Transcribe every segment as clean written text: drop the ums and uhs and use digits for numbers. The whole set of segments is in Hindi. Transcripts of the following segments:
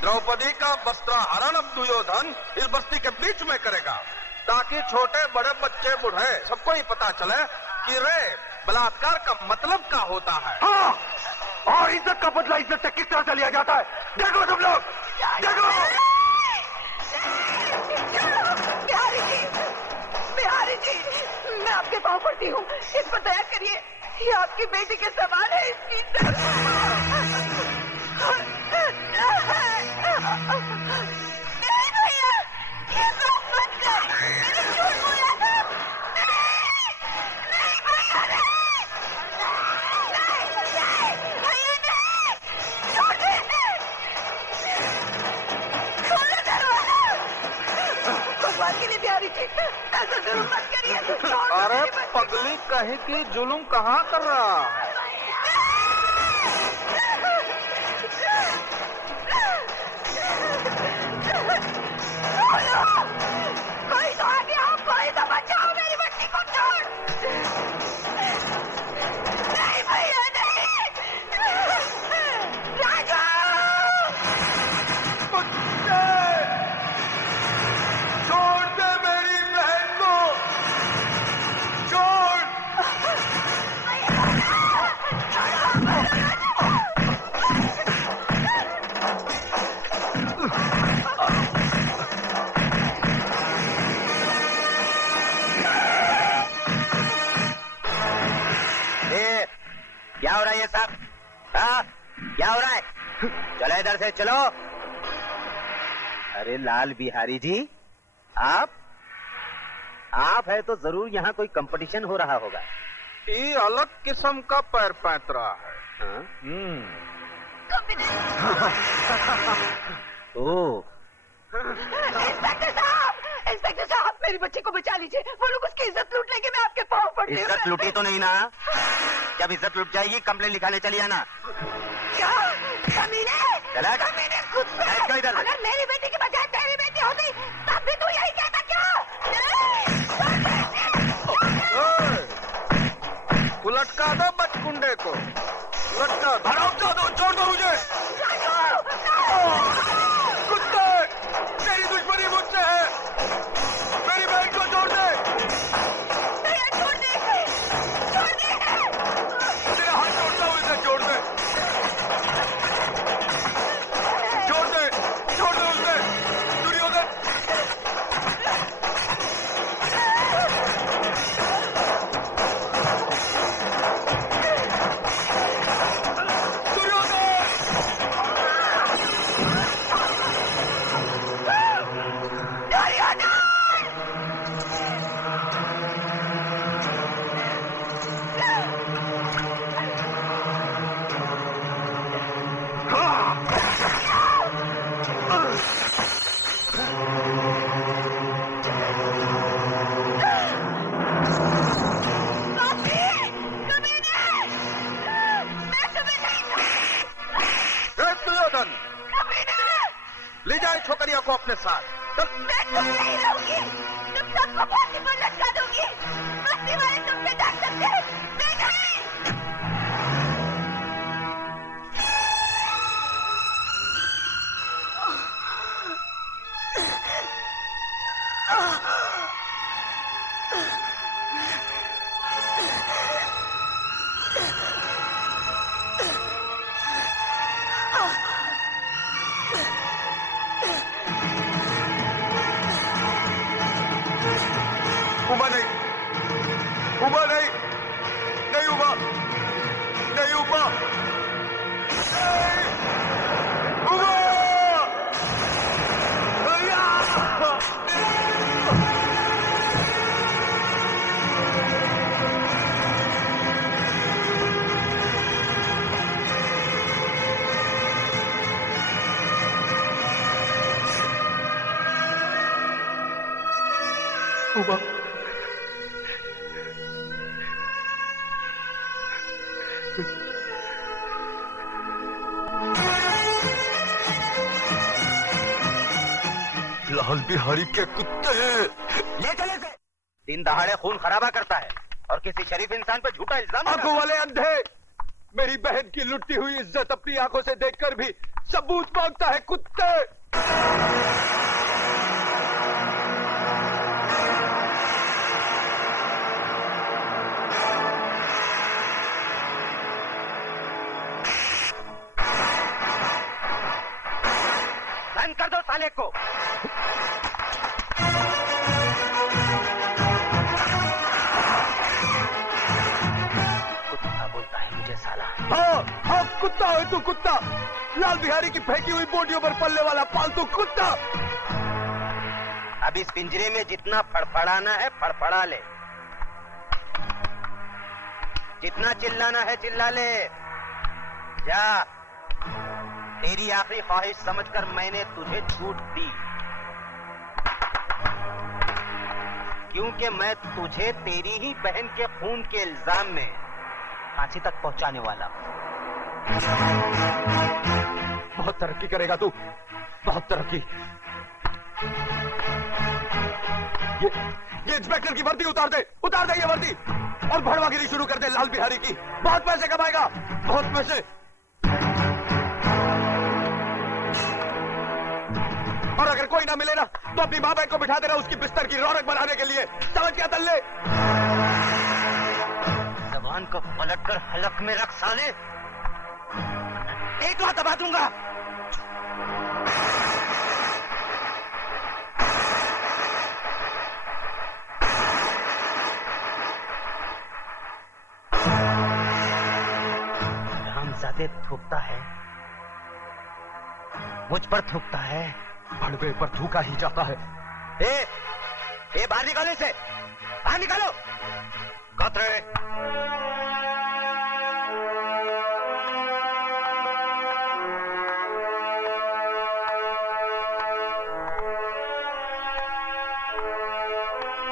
द्रौपदी का वस्त्रहरण अब दुर्योधन इस बस्ती के बीच में करेगा, ताकि छोटे बड़े बच्चे बूढ़े सबको ही पता चले कि रे बलात्कार का मतलब क्या होता है। हाँ, और इज्जत का बदला इज्जत से किस तरह से लिया जाता है, देखो तुम लोग, देखो। बिहारी जी, मैं आपके पाँव पड़ती हूँ, इस पर दया करिए, ये आपकी बेटी के सवाल है, इसकी नहीं भैया, ये बात मत कर, मैंने झूठ बोला था। नहीं भैया, नहीं, छोड़िए, खोलो दरवाजा। भगवान के लिए बिहारी जी, ऐसा जुल्म मत करिए। अरे पगली कहीं की जुल्म कहाँ कर रहा है? कोई तो आगे आओ, कोई तो बचाओ मेरी बच्ची को। छोड़, नहीं भैया, नहीं। राजू, छोड़ दे मेरी बहन को, छोड़। क्या हो रहा है ये सब? हाँ, क्या हो रहा है? चलो इधर से चलो। अरे लाल बिहारी जी, आप है तो जरूर यहाँ कोई कंपटीशन हो रहा होगा। ये अलग किस्म का पैर पैंतरा है। हाँ? ओ, इंस्पेक्टर साहब, मेरी बच्ची को बचा लीजिए, वो लोग उसकी इज्जत लूट लेंगे, मैं आपके पाँव पड़ती हूँ। इज्जत लूटी तो नहीं ना? जब इज्जत लूट जाएगी कंप्लेन लिखाने चली आना। क्या कमीने? कमीने कुत्ते! इधर। अगर मेरी बेटी की बजाय तेरी बेटी होती तब भी तू यही कहता क्या? उलटका दो बचकुंडे को, उलटका दो, छोड़ दो मुझे। कुत्ते, तेरी दुश्मनी मुझसे है, मेरी बहन को छोड़ दे। छोड़ दे, छोड़ दे। तेरा हाथ छोड़ता हूँ, इसे छोड़ दे, छोड़ दे, छोड़ दे उसे, दुर्योधन। ले जाए छोकरिया को अपने साथ। मैं तुम नहीं रहूंगी, तुम सबको फांसी पर लटका दूंगी, बस्ती वाले तुमसे डर सकते हैं, मैं नहीं। उबा नहीं, उबा नहीं, नहीं उबा, नहीं उबा, उबा! उबा, लाल बिहारी के कुत्ते ले चले से। दिन दहाड़े खून खराबा करता है और किसी शरीफ इंसान पर झूठा इल्जाम। आंखों वाले अंधे, मेरी बहन की लुटती हुई इज्जत अपनी आंखों से देखकर भी सबूत मांगता है कुत्ते। बंद कर दो साले को। कुत्ता बोलता है मुझे साला। हाँ कुत्ता है तू, कुत्ता। लाल बिहारी की फेंकी हुई बोटियों पर पलने वाला पालतू कुत्ता। अब इस पिंजरे में जितना फड़फड़ाना है फड़फड़ा ले, जितना चिल्लाना है चिल्ला ले। जा, तेरी आखिरी ख्वाहिश समझकर मैंने तुझे छूट दी, क्योंकि मैं तुझे तेरी ही बहन के खून के इल्जाम में फांसी तक पहुंचाने वाला हूं। बहुत तरक्की करेगा तू, बहुत तरक्की। ये इंस्पेक्टर की वर्दी उतार दे ये वर्दी, और भड़वागिरी शुरू कर दे लाल बिहारी की। बहुत पैसे कमाएगा, बहुत पैसे। और अगर कोई ना मिले ना तो अपनी माँ बहन को बिठा देना उसकी बिस्तर की रौनक बनाने के लिए। समझ क्या तल्ले? जबान को पलट कर हलक में रख साले, एक बात दबा दूंगा। रामजादे थूकता है, मुझ पर थूकता है, भड़वे पर थूका ही जाता है। ए बाहर निकालो इसे, बाहर निकालो। कतरे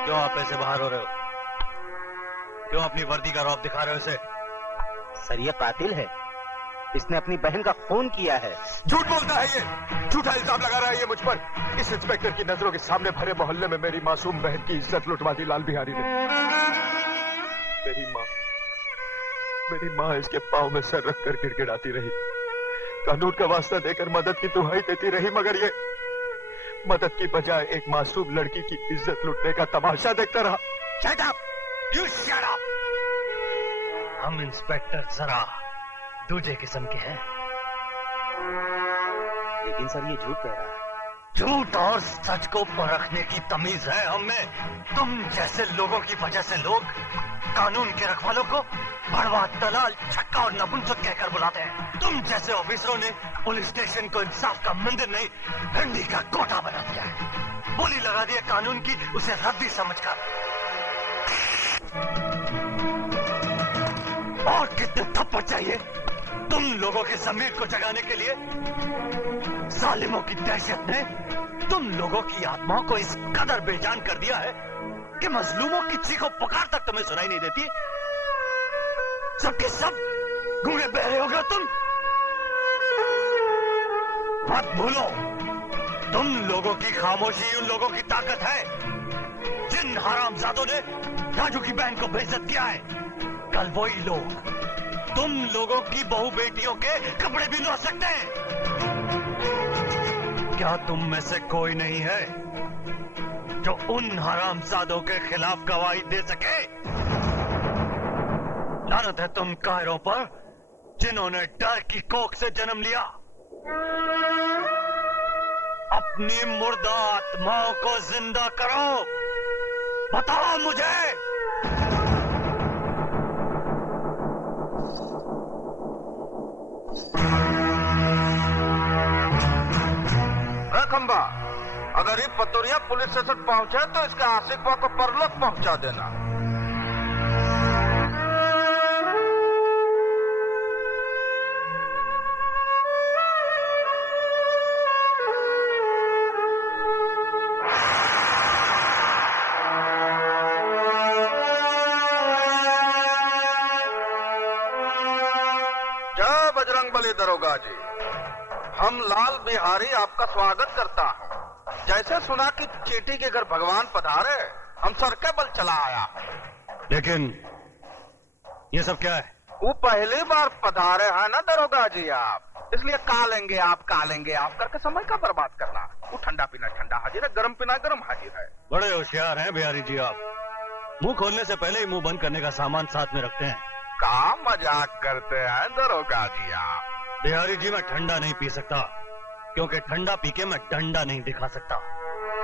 क्यों आप ऐसे बाहर हो रहे हो? क्यों अपनी वर्दी का रौब दिखा रहे हो इसे? सर ये कातिल है, इसने अपनी बहन का खून किया है। झूठ बोलता है ये, झूठा इल्जाम लगा रहा है ये मुझ पर। इस इंस्पेक्टर की नजरों के सामने भरे मोहल्ले में मेरी मासूम बहन की इज्जत लुटवा दी लाल बिहारी ने। मेरी माँ इसके पाँव में सर रखकर गिड़गिड़ाती रही, कानून का वास्ता देकर मदद की दुहाई देती रही, मगर ये मदद की बजाय एक मासूम लड़की की इज्जत लुटने का तमाशा देखता रहा। Shut up! You shut up! हम इंस्पेक्टर जरा दूजे किस्म के हैं। लेकिन सर ये झूठ कह रहा है। झूठ और सच को परखने की तमीज है हम में। तुम जैसे लोगों की वजह से लोग कानून के रखवालों को भड़वा, दलाल, छक्का और नपुंसक कहकर बुलाते हैं। तुम जैसे ऑफिसरों ने पुलिस स्टेशन को इंसाफ का मंदिर नहीं, भिंडी का कोटा बना दिया है। बोली लगा दी है कानून की, उसे रद्दी समझकर। और कितने थप्पड़ चाहिए तुम लोगों के जमीर को जगाने के लिए? जालिमों की दहशत ने तुम लोगों की आत्माओं को इस कदर बेजान कर दिया है कि मजलूमों की चीखों पुकार तक तुम्हें सुनाई नहीं देती। सबके सब गूंगे बहरे हो गए तुम। मत भूलो, तुम लोगों की खामोशी उन लोगों की ताकत है जिन हरामजादों ने राजू की बहन को बेइज्जत किया है। कल वही लोग तुम लोगों की बहू बेटियों के कपड़े भी धो सकते हैं। क्या तुम में से कोई नहीं है जो उन हरामजादों के खिलाफ गवाही दे सके? लानत है तुम कायरों पर जिन्होंने डर की कोख से जन्म लिया। अपनी मुर्दा आत्माओं को जिंदा करो। बताओ मुझे, खंबा, अगर ये पतोरिया पुलिस स्टेशन पहुंचे तो इसके आशिक को परलोक पहुंचा देना। जय बजरंगबली दरोगा जी, हम लाल बिहारी आपका स्वागत करता हूँ। जैसे सुना कि चीटी के घर भगवान पधारे, हम सर के बल चला आया। लेकिन ये सब क्या है? वो पहली बार पधारे हैं ना दरोगा जी आप। इसलिए का लेंगे आप करके समय का बर्बाद करना। वो ठंडा पीना ठंडा हाजिर है, गर्म पीना गर्म हाजिर है। बड़े होशियार हैं बिहारी जी आप। मुंह खोलने से पहले ही मुंह बंद करने का सामान साथ में रखते हैं। का मजाक करते हैं दरोगा जी आप? बिहारी जी मैं ठंडा नहीं पी सकता, क्योंकि ठंडा पी के मैं डंडा नहीं दिखा सकता,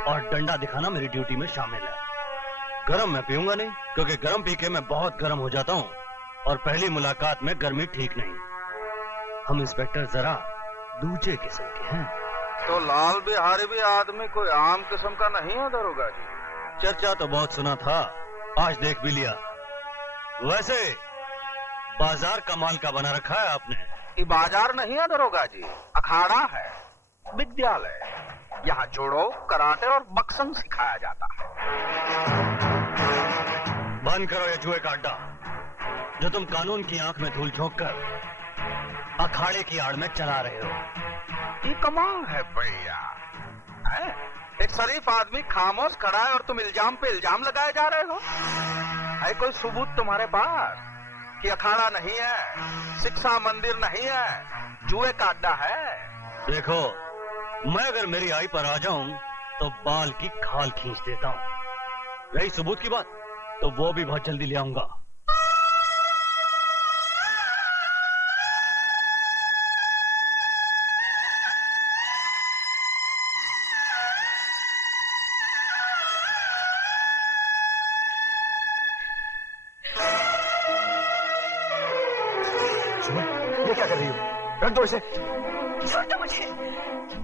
और डंडा दिखाना मेरी ड्यूटी में शामिल है। गरम मैं पीऊंगा नहीं, क्योंकि गरम पी के मैं बहुत गरम हो जाता हूँ, और पहली मुलाकात में गर्मी ठीक नहीं। हम इंस्पेक्टर जरा दूसरे किस्म के हैं। तो लाल बिहारी भी आदमी कोई आम किस्म का नहीं है दरोगा जी? चर्चा तो बहुत सुना था, आज देख भी लिया। वैसे बाजार कमाल का बना रखा है आपने। ये बाजार नहीं है दरोगा जी, अखाड़ा है, विद्यालय। यहाँ जोड़ो, कराटे और बक्सम सिखाया जाता है। बंद करो ये जुए का अड्डा, जो तुम कानून की आंख में धूल झोंक कर अखाड़े की आड़ में चला रहे हो। ये कमाल है भैया, एक शरीफ आदमी खामोश खड़ा है और तुम इल्जाम पे इल्जाम लगाए जा रहे हो। है कोई सबूत तुम्हारे पास कि अखाड़ा नहीं है, शिक्षा मंदिर नहीं है, जुए का अड्डा है? देखो, मैं अगर मेरी आई पर आ जाऊं तो बाल की खाल खींच देता हूं। रही सबूत की बात, तो वो भी बहुत जल्दी ले आऊंगा। ये क्या कर रही हो? रख दो इसे। छोड़ दो मुझे,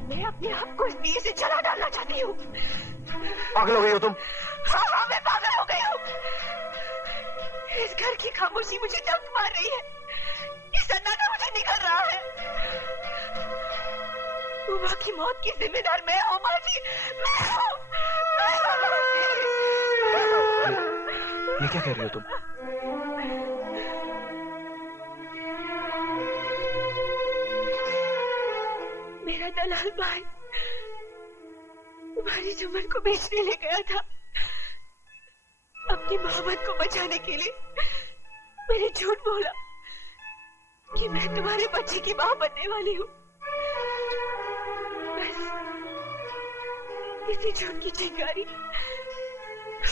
मैं अपने आप को इस दिए से जला डालना चाहती हूँ। पागल हो गई हो तुम? हाँ, मैं पागल हो गई हूँ। इस घर की खामोशी मुझे दर्द मार रही है, ये सन्नाटा मुझे निकल रहा है। उमा की मौत की जिम्मेदार मैं हूँ माँ जी, मैं हूँ। ये क्या कह रही हो तुम? मेरा दलाल भाई तुम्हारी जुम्मन को बेचने ले गया था। अपनी मोहब्बत को बचाने के लिए मैंने झूठ बोला कि मैं तुम्हारे बच्चे की मां बनने वाली हूँ। बस इसी झूठ की चिंगारी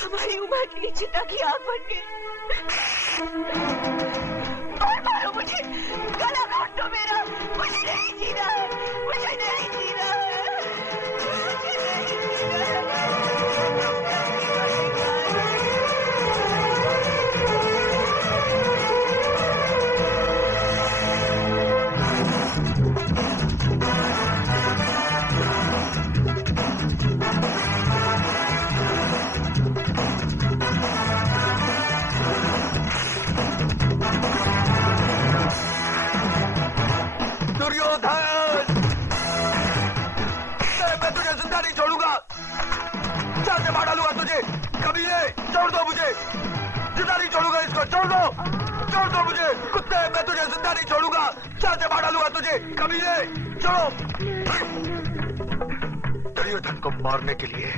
हमारी उम्र के लिए चिता की आग बन गई। और मारो मुझे, गला घोट दो मेरा, मुझे नहीं जीना है, मुझे नहीं जीना है, मुझे नहीं जीना है। छोड़ दो मुझे कुत्ते, मैं तुझे जिंदा नहीं छोड़ूंगा। चाहते मार डालूंगा तुझे, कमीने, छोड़ो। दुर्योधन को मारने के लिए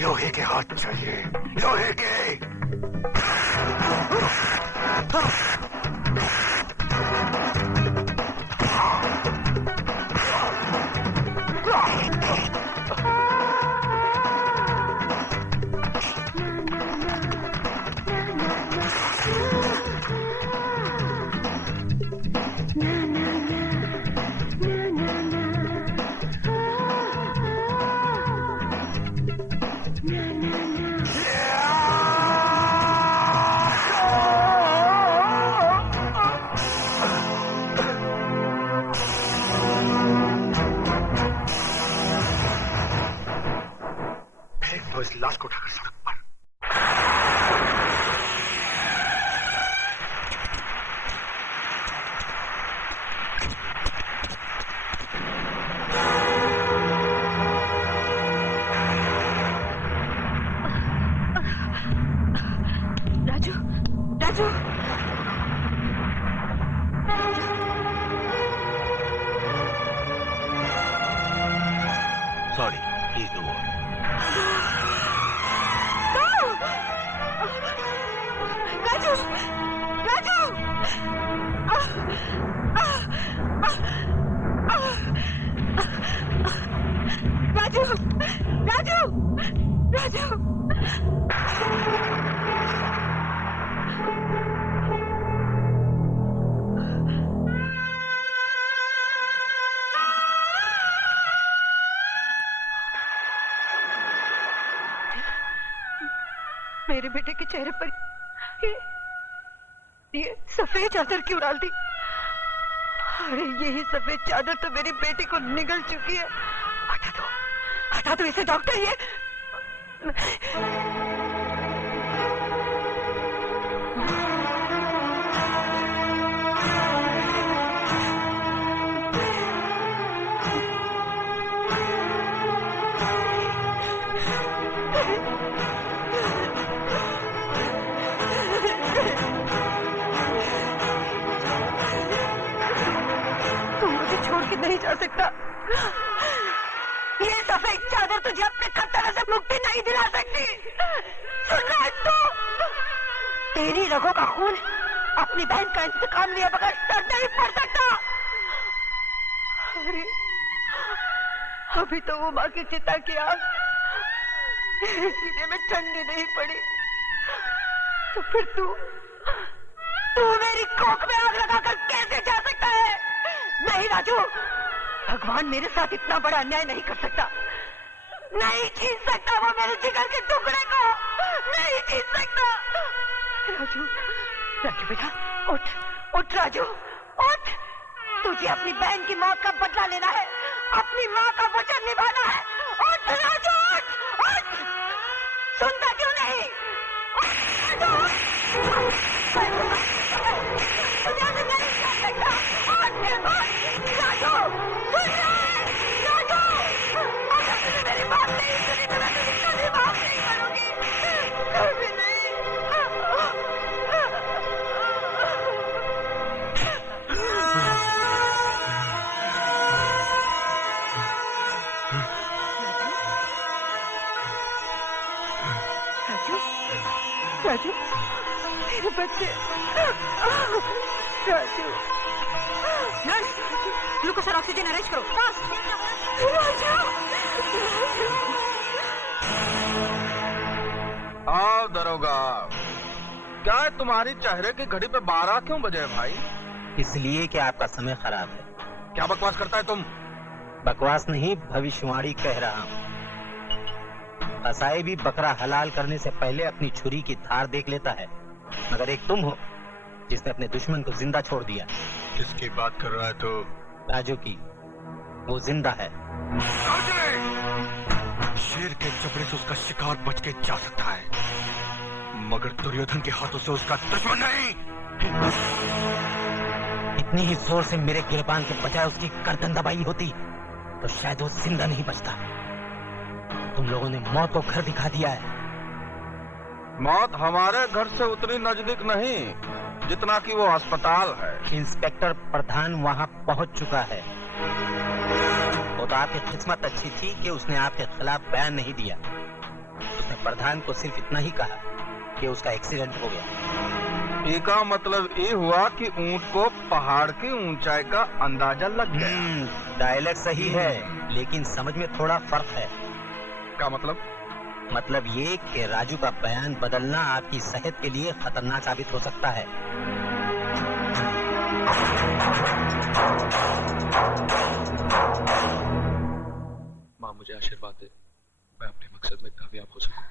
लोहे के हाथ चाहिए, लोहे के। तो इस लाश को उठाकर सड़क पर। Raju, Raju, sorry, please no more. Raju, Raju, मेरे बेटे के चेहरे पर ये सफेद चादर क्यों डाल दी? अरे यही सफेद चादर तो मेरी बेटी को निगल चुकी है। हटा दो इसे डॉक्टर। ये नहीं जा सकता। ये सफेद चादर तुझे अपने खतरे से मुक्ति नहीं दिला सकती। सुन रहा है तू? तेरी रगों का खून अपनी बहन का इंतकाम लिया बगैर डर नहीं पड़ सकता। अरे अभी तो वो माँ की चिता की आग मेरे सीने में ठंडी नहीं पड़ी, तो फिर तू मेरी कोख में आग लगाकर कैसे जा सकता है? नहीं राजू, भगवान मेरे साथ इतना बड़ा अन्याय नहीं कर सकता। नहीं छीन सकता वो मेरे जिगर के टुकड़े को, नहीं छीन सकता। राजू बेटा उठ राजू उठ। तुझे अपनी बहन की मौत का बदला लेना है, अपनी माँ का वचन निभाना है। उठ राजू उठ। सुनता क्यों नहीं? मेरी बात नहीं सुनी तो मैं तुझे कभी माफ नहीं करूंगी, कभी नहीं। राजू मेरे बच्चे। राजू ग्लूकोज और ऑक्सीजन अरेंज करो। आओ दरोगा, क्या है तुम्हारी चेहरे की घड़ी पे 12 क्यों बजे भाई? इसलिए कि आपका समय खराब है। क्या बकवास करता है तुम? बकवास नहीं, भविष्यवाणी कह रहा हूँ। कसाई भी बकरा हलाल करने से पहले अपनी छुरी की धार देख लेता है, मगर एक तुम हो जिसने अपने दुश्मन को जिंदा छोड़ दिया। किसकी बात कर रहा है तो? राजू की। वो जिंदा है। शेर के जबड़े से उसका शिकार बच के जा सकता है, मगर दुर्योधन के हाथों से उसका दुश्मन नहीं। इतनी ही जोर से मेरे गिरबान के बजाय उसकी गर्दन दबाई होती तो शायद वो जिंदा नहीं बचता। तुम लोगों ने मौत को घर दिखा दिया है। मौत हमारे घर से उतनी नजदीक नहीं जितना कि वो अस्पताल है। इंस्पेक्टर प्रधान वहां पहुंच चुका है। वो तो आपकी किस्मत अच्छी थी कि उसने आपके खिलाफ बयान नहीं दिया। उसने प्रधान को सिर्फ इतना ही कहा कि उसका एक्सीडेंट हो गया। इसका मतलब ये हुआ कि ऊंट को पहाड़ की ऊंचाई का अंदाजा लग गया। डायलॉग सही है, लेकिन समझ में थोड़ा फर्क है। क्या मतलब? मतलब ये कि राजू का बयान बदलना आपकी सेहत के लिए खतरनाक साबित हो सकता है। माँ मुझे आशीर्वाद दे, मैं अपने मकसद में कामयाब हो सकूं।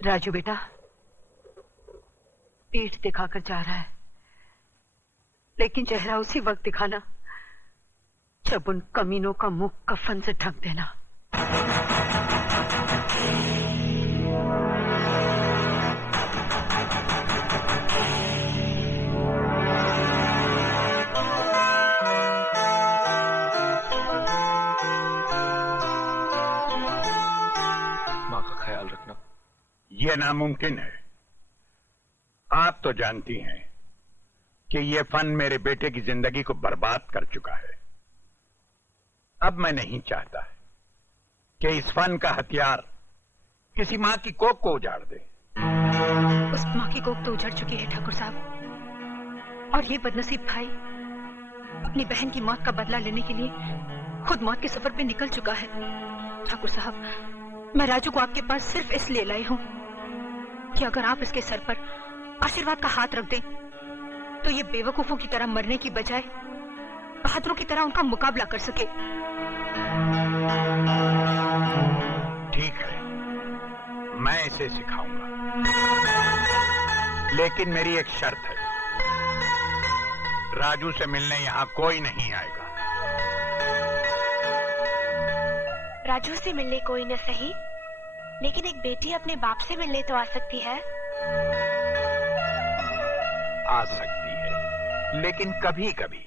राजू बेटा, पीठ दिखाकर जा रहा है, लेकिन चेहरा उसी वक्त दिखाना जब उन कमीनों का मुंह कफन से ढक देना। माँ का ख्याल रखना। ये नामुमकिन है। आप तो जानती हैं कि ये फन मेरे बेटे की जिंदगी को बर्बाद कर चुका है। अब मैं नहीं चाहता कि इस फन का हथियार किसी मां की कोख को उजाड़ दे। उस मां की कोख तो उजड़ चुकी है ठाकुर साहब, और ये बदनसीब भाई अपनी बहन की मौत का बदला लेने के लिए खुद मौत के सफर पे निकल चुका है। ठाकुर साहब, मैं राजू को आपके पास सिर्फ इसलिए लाई हूं कि अगर आप इसके सर पर आशीर्वाद का हाथ रख दें तो ये बेवकूफों की तरह मरने की बजाय बहादुरों की तरह उनका मुकाबला कर सके। ठीक है, मैं इसे सिखाऊंगा, लेकिन मेरी एक शर्त है, राजू से मिलने यहां कोई नहीं आएगा। राजू से मिलने कोई न सही, लेकिन एक बेटी अपने बाप से मिलने तो आ सकती है। आ सकती है, लेकिन कभी कभी।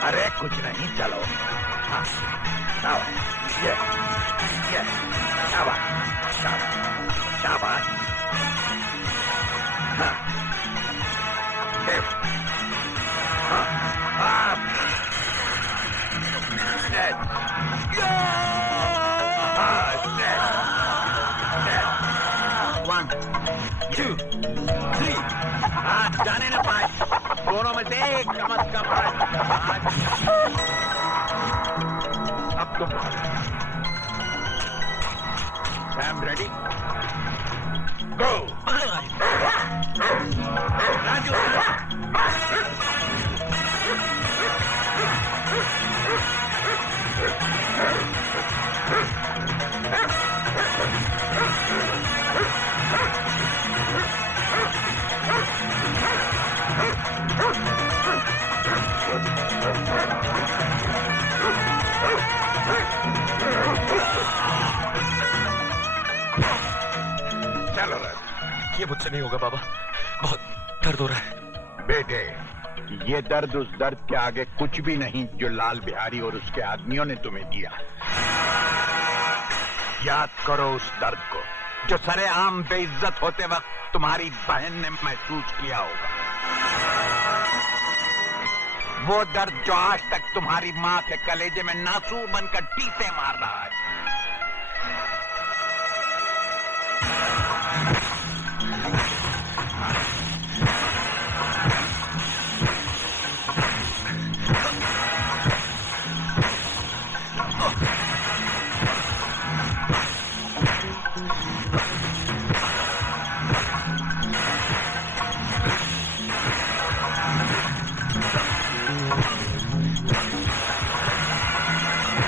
अरे कुछ नहीं, चलो। हाँ, ये, शाबाश, शाबाश, शाबाश। हाँ, हाँ, हाँ, dead. हाँ, dead. 1, 2, 3. हाँ, जाने ना 5, दोनों में से एक कम से कम। अब तुम सैम रेडी, गो। राजू, चलो ये मुझसे नहीं होगा बाबा, बहुत दर्द हो रहा है। बेटे, ये दर्द उस दर्द के आगे कुछ भी नहीं जो लाल बिहारी और उसके आदमियों ने तुम्हें दिया। याद करो उस दर्द को जो सरेआम बेइज्जत होते वक्त तुम्हारी बहन ने महसूस किया होगा। वो दर्द जो आज तक तुम्हारी माँ के कलेजे में नासूर बनकर टीसे मार रहा है।